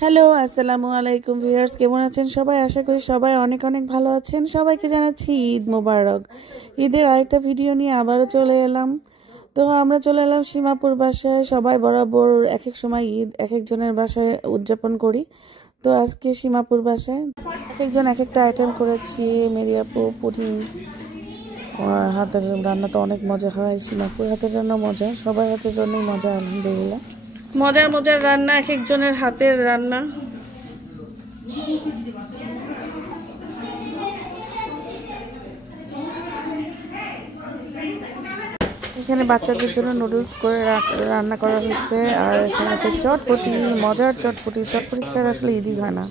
Hello আসসালামু আলাইকুম viewers, কেমন আছেন সবাই? আশা করি সবাই অনেক অনেক ভালো আছেন। সবাইকে জানাচ্ছি ঈদ মোবারক। ঈদের আরেকটা ভিডিও নিয়ে আবারও চলে এলাম। তো আমরা চলে এলাম সীমাপুর বাসায়। সবাই বরাবর এক এক সময় ঈদ এক একজনের বাসায় উদযাপন করি। তো আজকে সীমাপুর বাসায় এক একজন এক একটা আইটেম করেছি। মেরি আপু পুডিং, হাতের রান্না তো অনেক মজা হয়। সীমাপুর হাতের রান্না মজা, সবার হাতের রান্নাই মজা আলহামদুলিল্লাহ। মজার মজার রান্না, এক একজনের হাতের রান্না। এখানে বাচ্চাদের জন্য নুডলস করে রান্না করা হয়েছে। আর এখানে আছে চটপটি, মজার চটপটি। চটপটি ছাড়া আসলে ঈদই হয় না।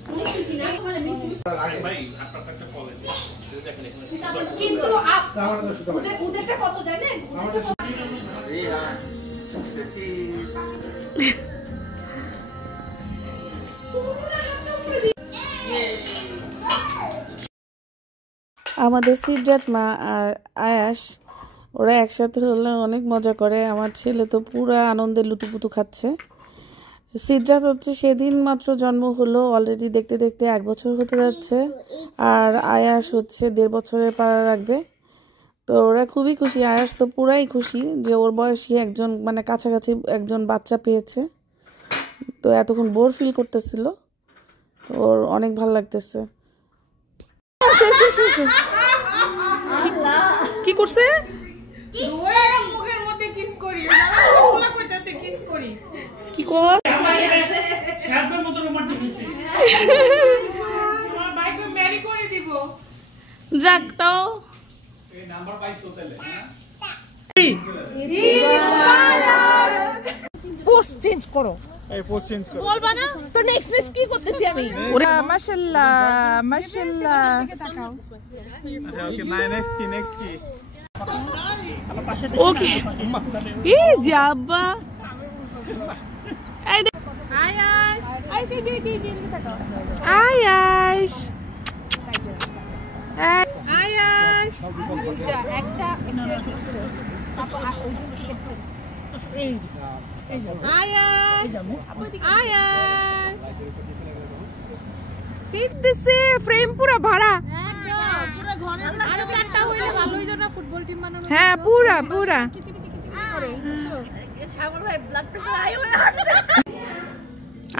আমাদের সিদ্রাত মা আর আয়াস ওরা একসাথে হলে অনেক মজা করে। আমার ছেলে তো পুরা আনন্দে লুতুপুতু খাচ্ছে। সিদ্রাত হচ্ছে সেদিন মাত্র জন্ম হলো, অলরেডি দেখতে দেখতে 1 বছর হতে যাচ্ছে। আর আয়াস হচ্ছে 1.5 বছরের পাড়া রাখবে। তো ওরা খুবই খুশি। আয়াস তো পুরাই খুশি যে ওর বয়সী একজন, মানে কাছাকাছি একজন বাচ্চা পেয়েছে। তো এতক্ষণ বোর ফিল করতেছিল, তো ওর অনেক ভালো লাগতেছে। কি করছে? মুখের মধ্যে কিস করি, ওলা কইতাছে কিস করি। কি কর? শার্পের মতো রোমান্টিক হইছে। আমার ভাইকে মেরি করে দিব। যাক তাও এই নাম্বার পাইছো তাহলে, হ্যাঁ? পোস্ট চেঞ্জ করো। এই পোস্ট চেঞ্জ করো বলবা না তো। নেক্সট কি করতেছি আমি? ওরে মাশাআল্লাহ মাশাআল্লাহ। আচ্ছা ওকে, নেক্সট কি ওকে। এই জাবা এই আয়াশ আইসে জি জি জি এদিকে তাকাও। আয়াশ আয়াশ একটা এই আয়াশ আয়াশ সিট দিছে। ফ্রেম পুরো ভরা, পুরো ঘরে। আরো 4টা হইলে ভালো হইতো না ফুটবল টিম বানানো। হ্যাঁ পুরো পুরো কিচি কিচি কিচি করে শামল ভাই ব্লাড প্রেসার আইও।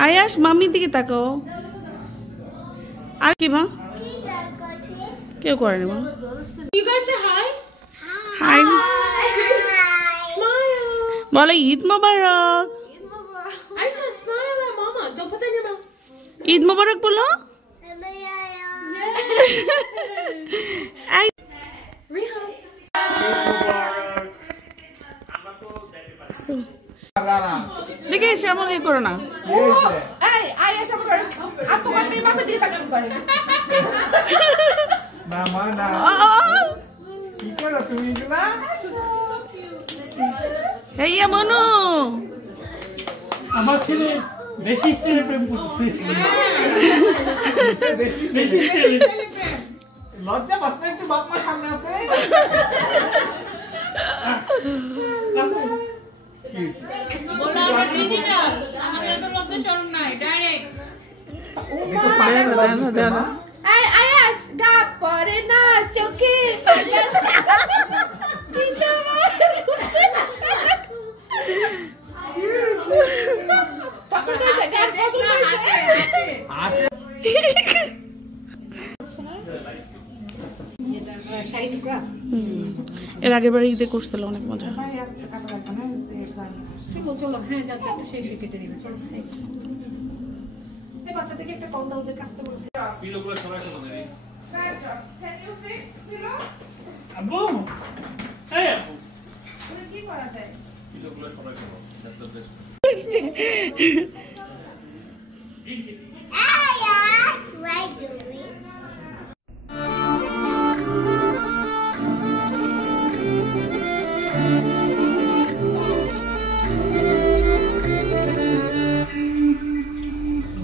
আয়াশ মাম্মির দিকে তাকাও। আর কি মা কেউ করেনি মা? You guys say hi hi smile বলে ঈদ মোবারক। ঈদ মোবারক আয়শা স্মাইল মামা জব পতা নে মা। ঈদ মোবারক বলো। রিহান দেখে শ্যামল এই করো না। এই আয়াশ আমার করে আপু মাম্মি মামা দিয়ে তাকান করে না মা না। কি করো তুমি এগুলা? এই মনু আমার ছেলে বেশি স্টাইলে প্রেম করতেছে। বেশি স্টাইলে লজ্জা বাসনা একটু বাপ মা সামনে আছে। বলো আমরা ডিজিটাল, আমাদের তো লজ্জা শরম নাই, ডাইরেক্ট। এই আয়াশ গা পরে না চোখের পালা কিন্তু পছন্দ হয়েছে গান, পছন্দ হয়েছে। এর আগের বার ঈদে করছিল, অনেক মজা। চলো হ্যাঁ যাও চারটা শেষ কেটে নিবে। চলো এই বাচ্চা থেকে একটা কল দাও, ওদের কাছে বলতে পিলোগুলো সবাই সমান নেই। Can you fix pillow? আব্বু এই আব্বু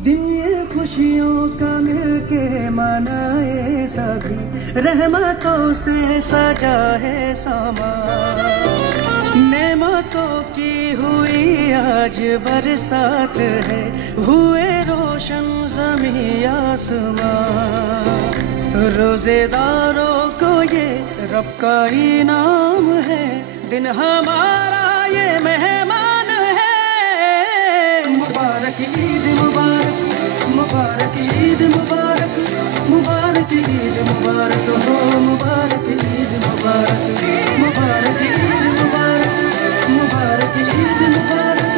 दिन ये खुशियों का मिलके मनाए सभी, रहमतों से सजा है समा, नेमतों की हुई आज बरसात है, हुए रोशन ज़मीं आसमां। रोजेदारों को ये रब का इनाम है, दिन हमारा ये मेहमान है। मुबारक ईद मुबारक, मुबारक ईद मुबारक, मुबारक ईद मुबारक हो, मुबारक ईद मुबारक, मुबारक ईद मुबारक, मुबारक ईद मुबारक,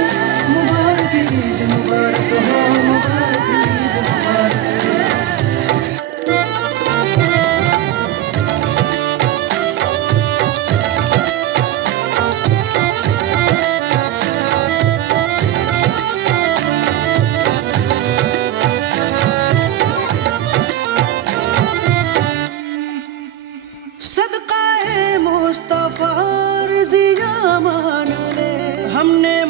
मुबारक ईद मुबारक हो, मुबारक ईद मुबारक। सदकाए मुस्तफा रज़िया मान ले, हमने